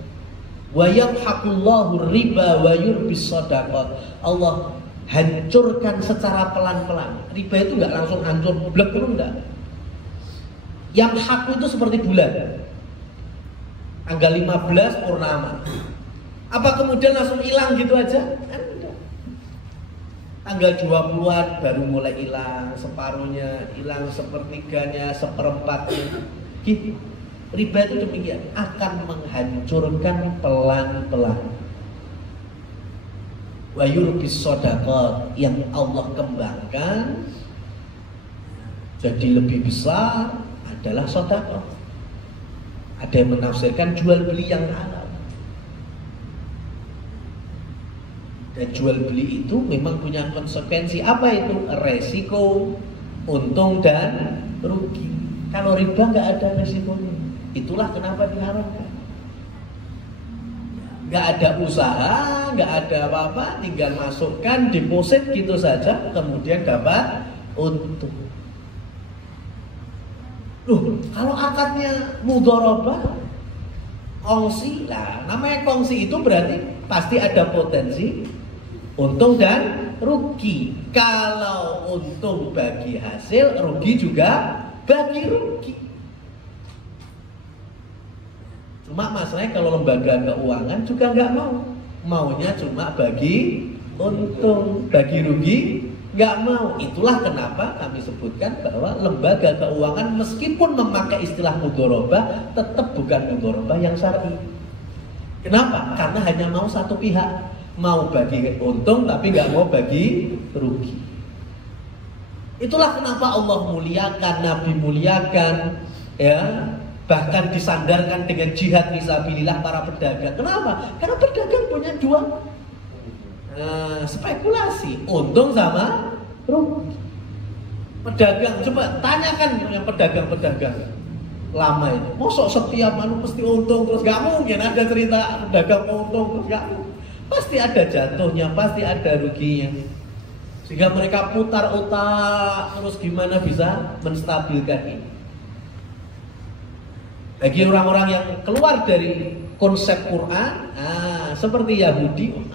Wa yamhaqullahu riba wa yurbis shadaqat. Allah hancurkan secara pelan-pelan. Riba itu enggak langsung hancur blek itu enggak. Yang haku itu seperti bulan. Tanggal 15 purnama. Apa kemudian langsung hilang gitu aja? Enggak. Tanggal 20-an baru mulai hilang, separuhnya hilang, sepertiganya, seperempatnya. Gitu. Riba itu demikian, akan menghancurkan pelan-pelan. Wa yurbis shadaqat, yang Allah kembangkan jadi lebih besar adalah sedekah. Ada yang menafsirkan jual beli yang halal. Dan jual beli itu memang punya konsekuensi. Apa itu? Resiko, untung dan rugi. Kalau riba nggak ada resikonya. Itulah kenapa diharamkan. Nggak ada usaha, nggak ada apa-apa, tinggal masukkan deposit gitu saja, kemudian dapat untung. Loh, kalau akadnya mudharabah, kongsi lah. Namanya kongsi itu berarti pasti ada potensi untung dan rugi. Kalau untung bagi hasil, rugi juga bagi rugi. Cuma masalahnya kalau lembaga keuangan juga nggak mau, maunya cuma bagi untung, bagi rugi nggak mau. Itulah kenapa kami sebutkan bahwa lembaga keuangan meskipun memakai istilah mudharabah, tetap bukan mudharabah yang syar'i. Kenapa? Karena hanya mau satu pihak, mau bagi untung tapi nggak mau bagi rugi. Itulah kenapa Allah muliakan, Nabi muliakan, ya, bahkan disandarkan dengan jihad fisabilillah para pedagang. Kenapa? Karena pedagang punya dua spekulasi, untung sama rugi. Pedagang, coba tanyakan yang pedagang-pedagang lama itu, mosok setiap mesti untung terus? Gak mungkin ada cerita pedagang untung terus, gak mungkin. Pasti ada jatuhnya, pasti ada ruginya. Sehingga mereka putar otak terus gimana bisa menstabilkan ini. Bagi orang-orang yang keluar dari konsep Quran, seperti Yahudi,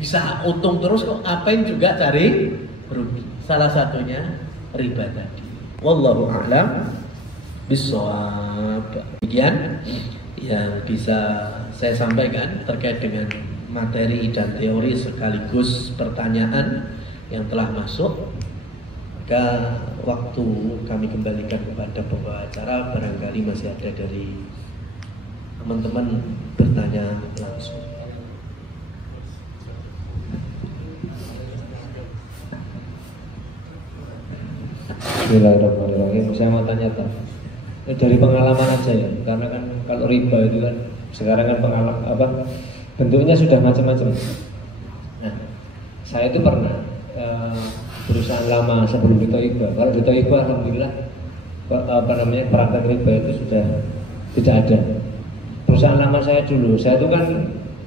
bisa untung terus kok, ngapain juga cari rugi. Salah satunya riba tadi. Wallahu a'lam bishawab. Demikian yang bisa saya sampaikan terkait dengan materi dan teori sekaligus pertanyaan yang telah masuk. Maka waktu kami kembalikan kepada pembawa acara. Barangkali masih ada dari teman-teman bertanya langsung. Bismillahirrahmanirrahim. Saya mau tanya dari pengalaman aja ya, karena kan kalau riba itu kan sekarang kan pengalaman bentuknya sudah macam-macam. Nah, saya itu pernah perusahaan lama sebelum di Thoibah. Kalau di Thoibah alhamdulillah praktek riba itu sudah tidak ada. Perusahaan lama saya dulu, saya itu kan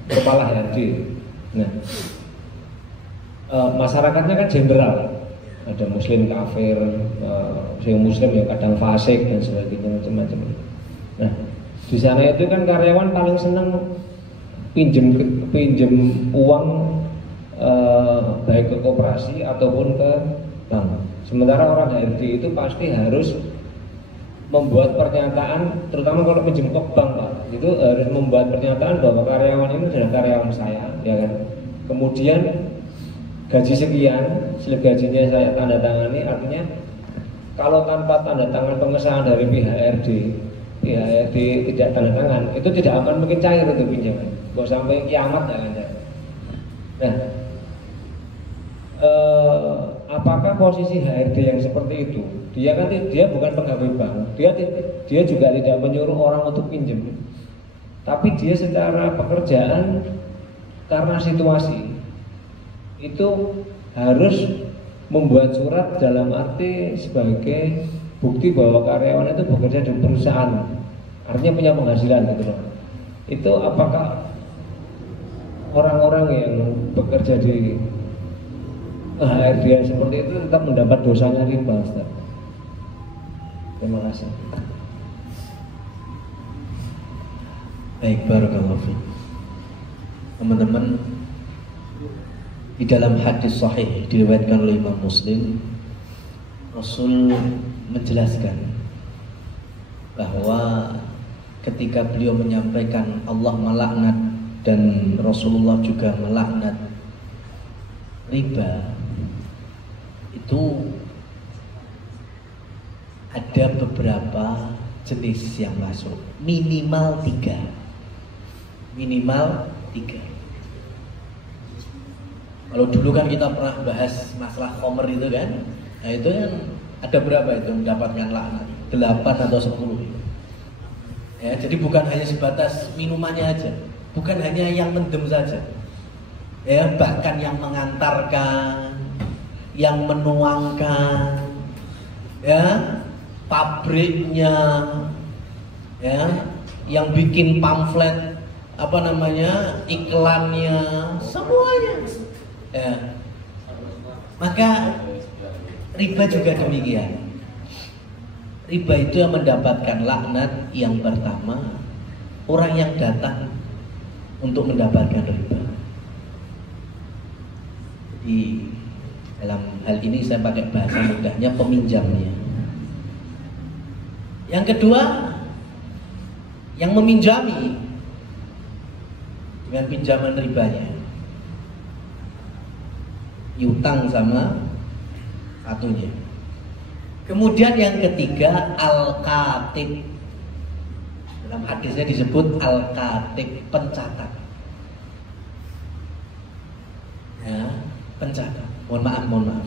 kepala HRD. Nah, masyarakatnya kan jenderal. Ada muslim kafir, yang muslim ya kadang fasik dan sebagainya macam-macam. Nah, di sana itu kan karyawan paling senang pinjem uang, baik ke koperasi ataupun ke bank. Sementara orang HRD itu pasti harus membuat pernyataan, terutama kalau pinjem ke bank, Pak, itu harus membuat pernyataan bahwa karyawan ini adalah karyawan saya, ya kan. Kemudian gaji sekian, gajinya saya tanda tangani, artinya kalau tanpa tanda tangan pengesahan dari pihak HRD tidak tanda tangan, itu tidak akan mungkin cair untuk pinjaman. Kalau sampai kiamat jangan. Nah, apakah posisi HRD yang seperti itu? Dia bukan pegawai bank, dia juga tidak menyuruh orang untuk pinjam, tapi dia secara pekerjaan karena situasi itu harus membuat surat dalam arti sebagai bukti bahwa karyawan itu bekerja di perusahaan, artinya punya penghasilan gitu loh. Itu apakah orang-orang yang bekerja di HRD seperti itu tetap mendapat dosanya riba, Ustaz? Terima kasih. Baik, barakallahu fiik. Teman-teman, di dalam hadis sahih diriwayatkan oleh Imam Muslim, Rasul menjelaskan bahwa ketika beliau menyampaikan Allah melaknat dan Rasulullah juga melaknat riba, itu ada beberapa jenis yang masuk, minimal tiga. Kalau dulu kan kita pernah bahas masalah khomer itu kan, nah itu kan ada berapa itu mendapatkan laknat? 8 atau 10. Ya, jadi bukan hanya sebatas minumannya aja, bukan hanya yang mendem saja, ya, bahkan yang mengantarkan, yang menuangkan, ya, pabriknya, ya, yang bikin pamflet, iklannya, semuanya. Ya. Maka riba juga demikian. Riba itu yang mendapatkan laknat yang pertama orang yang datang untuk mendapatkan riba. Jadi dalam hal ini saya pakai bahasa mudahnya peminjamnya. Yang kedua, yang meminjami dengan pinjaman ribanya, utang sama satunya. Kemudian yang ketiga, al-katib. Dalam hadisnya disebut al-katib, pencatat. Ya, pencatat. Mohon maaf.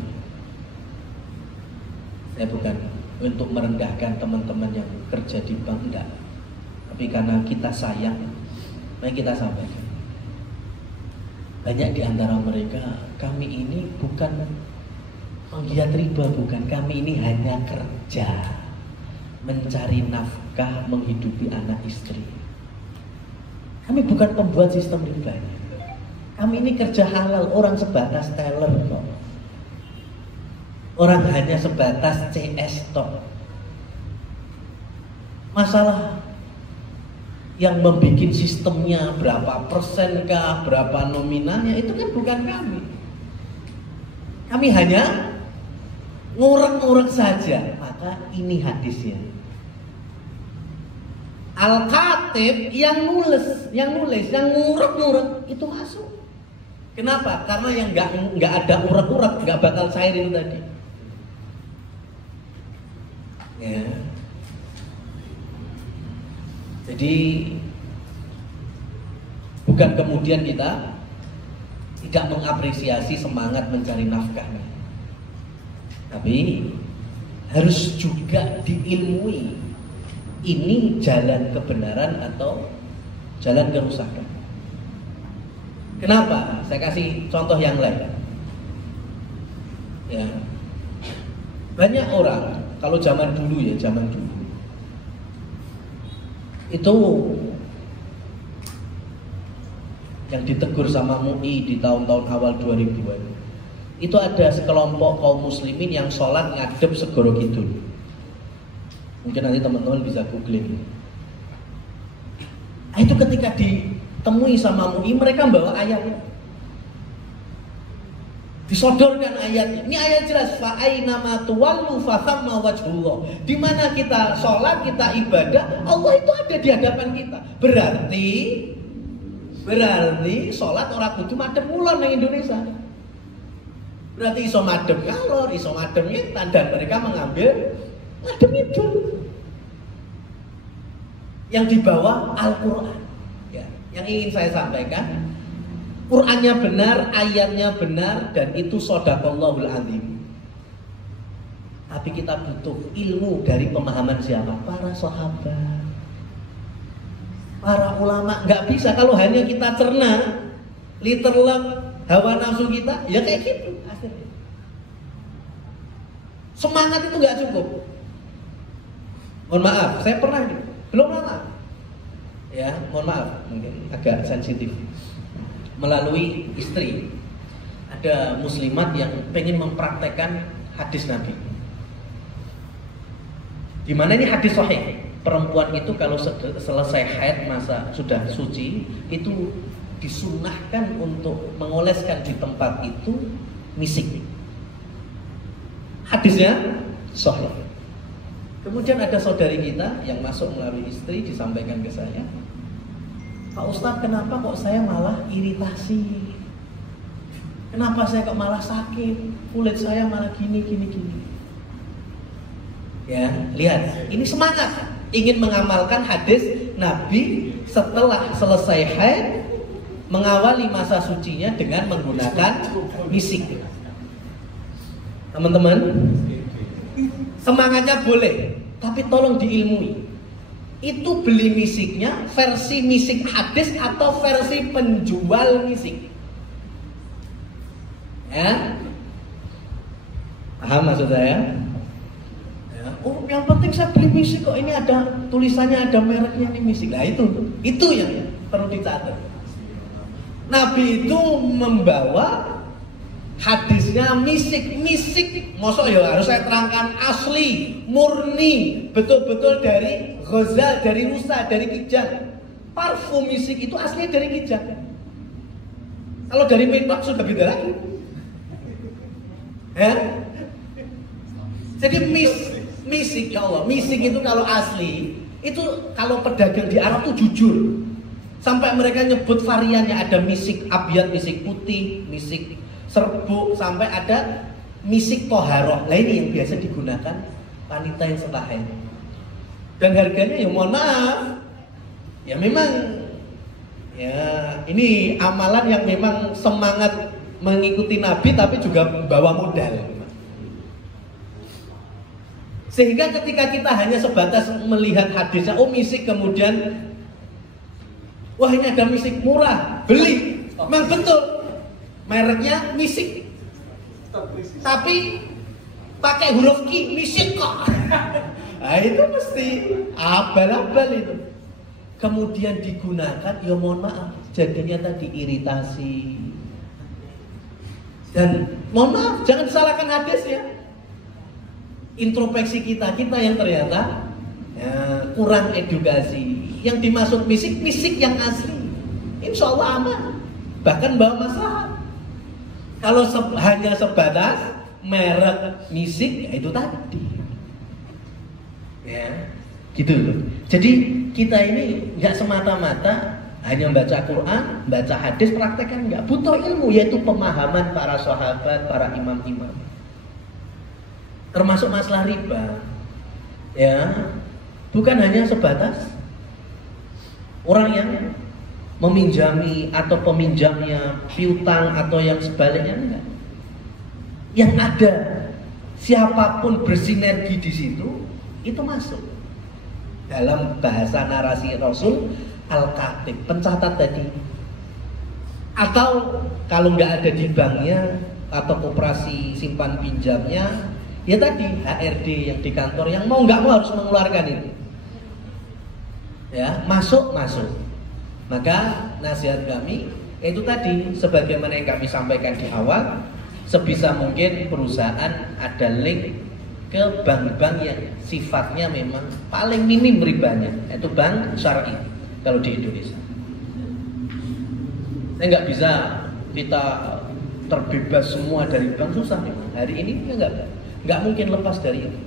Saya bukan untuk merendahkan teman-teman yang kerja di bank, enggak. Tapi karena kita sayang, mari kita sampaikan. Banyak di antara mereka, kami ini bukan penggiat riba, bukan. Kami ini hanya kerja, mencari nafkah, menghidupi anak istri. Kami bukan pembuat sistem riba. Kami ini kerja halal, orang sebatas teller kok. Orang hanya sebatas CS tok. Masalah yang membuat sistemnya berapa persen kah, berapa nominalnya, itu kan bukan kami. Kami hanya ngurek-ngurek saja. Maka ini hadisnya. Al-Katib yang nulis, yang ngurek-ngurek itu masuk. Kenapa? Karena yang nggak ada urak-urak nggak bakal cair itu tadi. Ya. Jadi bukan kemudian kita tidak mengapresiasi semangat mencari nafkahnya, tapi harus juga diilmui ini jalan kebenaran atau jalan kerusakan. Kenapa? Saya kasih contoh yang lain. Ya. Banyak orang kalau zaman dulu itu yang ditegur sama MUI di tahun-tahun awal 2000-an. Itu ada sekelompok kaum muslimin yang sholat ngadep segoro kidul. Mungkin nanti teman-teman bisa googling. Itu ketika ditemui sama MUI, mereka bawa ayat, disodorkan ayatnya. Ini ayat jelas, fa aina ma tuwallu fa thamma wajhullah. Di mana kita sholat, kita ibadah, Allah itu ada di hadapan kita. Berarti sholat orang kudu madhep ngulon nang Indonesia. Berarti iso madhep ngalor, iso madhep ngetan, dan mereka mengambil madhep itu. Yang dibawa Al-Quran. Ya, yang ingin saya sampaikan, Qurannya benar, ayatnya benar, dan itu shadaqallahul azim. Tapi kita butuh ilmu dari pemahaman siapa? Para sahabat, para ulama. Nggak bisa kalau hanya kita cerna, literlek hawa nafsu kita, ya kayak gitu akhirnya. Semangat itu nggak cukup. Mohon maaf, saya pernah belum lama. Ya, mohon maaf, mungkin agak sensitif. Melalui istri, ada muslimat yang pengen mempraktekkan hadis Nabi. Di mana ini hadis sahih. Perempuan itu kalau selesai haid, masa sudah suci, itu disunnahkan untuk mengoleskan di tempat itu misik. Hadisnya sahih. Kemudian ada saudari kita yang masuk melalui istri, disampaikan ke saya, Pak Ustadz, kenapa kok saya malah iritasi? Kenapa saya kok malah sakit? Kulit saya malah gini. Ya, lihat, ini semangat ingin mengamalkan hadis Nabi setelah selesai haid, mengawali masa sucinya dengan menggunakan misik. Teman-teman, semangatnya boleh, tapi tolong diilmui. Itu beli misiknya versi misik hadis atau versi penjual misik. Ya, paham maksud saya? Ya. Oh, yang penting saya beli misik kok, ini ada tulisannya, ada mereknya, ini misik. Nah itu yang perlu dicatat. Nabi itu membawa hadisnya misik, mosok ya harus saya terangkan asli, murni, betul-betul dari Ghazal, dari Rusa, dari Kijang. Parfum misik itu aslinya dari kijang. Kalau dari minyak sudah beda lagi. Ya? Jadi misik ya Allah, misik itu kalau asli, itu kalau pedagang di Arab tuh jujur. Sampai mereka nyebut variannya, ada misik abyad, misik putih, misik serbuk, sampai ada misik toharoh. Nah ini yang biasa digunakan wanita yang setahun. Dan harganya ya mohon maaf, ya memang ya ini amalan yang memang semangat mengikuti Nabi tapi juga bawa modal. Sehingga ketika kita hanya sebatas melihat hadisnya, oh misik, kemudian wah ini ada misik murah, beli. Memang betul, mereknya misik, tapi pakai huruf Q, misik kok. Nah itu mesti abal-abal itu. Kemudian digunakan, ya mohon maaf, jadinya tadi iritasi. Dan mohon maaf, jangan salahkan hadis ya. Introspeksi kita yang ternyata ya, kurang edukasi. Yang dimaksud misik yang asli, insya Allah aman, bahkan bawa masalah. Kalau hanya sebatas merek misik, ya itu tadi, ya, gitu loh. Jadi kita ini nggak semata-mata hanya baca Quran, baca hadis, praktekkan nggak. Butuh ilmu, yaitu pemahaman para sahabat, para imam-imam. Termasuk masalah riba, ya, bukan hanya sebatas orang yang meminjami atau peminjamnya piutang atau yang sebaliknya, enggak. Yang ada siapapun bersinergi di situ itu masuk dalam bahasa narasi Rasul al-katib, pencatat tadi. Atau kalau nggak ada di banknya atau koperasi simpan pinjamnya, ya tadi HRD yang di kantor yang mau nggak mau harus mengeluarkan itu. Ya, masuk. Maka nasihat kami itu tadi, sebagaimana yang kami sampaikan di awal, sebisa mungkin perusahaan ada link ke bank-bank yang sifatnya memang paling minim ribanya, yaitu bank syar'i kalau di Indonesia. Nggak bisa kita terbebas semua dari bank, susah memang. Hari ini nggak mungkin lepas dari itu.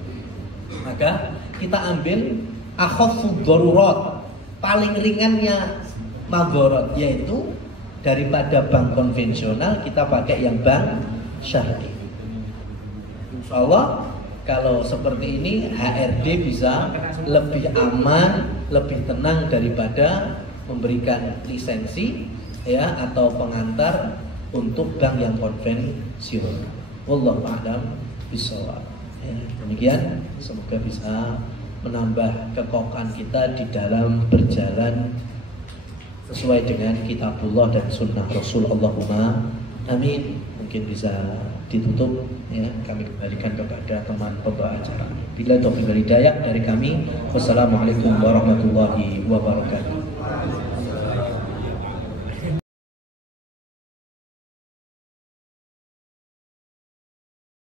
Maka kita ambil akhafud darurat, paling ringannya madharat, yaitu daripada bank konvensional kita pakai yang bank syar'i. Insyaallah kalau seperti ini HRD bisa lebih aman, lebih tenang daripada memberikan lisensi ya atau pengantar untuk bank yang konvensional. Wallahu a'lam bishawab. Ya, demikian, semoga bisa menambah kekokohan kita di dalam berjalan sesuai dengan kitabullah dan sunnah Rasul. Allahumma amin. Mungkin bisa ditutup ya, kami kembalikan kepada teman pembawa acara. Bila taufiq wal hidayah dari kami, wassalamualaikum warahmatullahi wabarakatuh.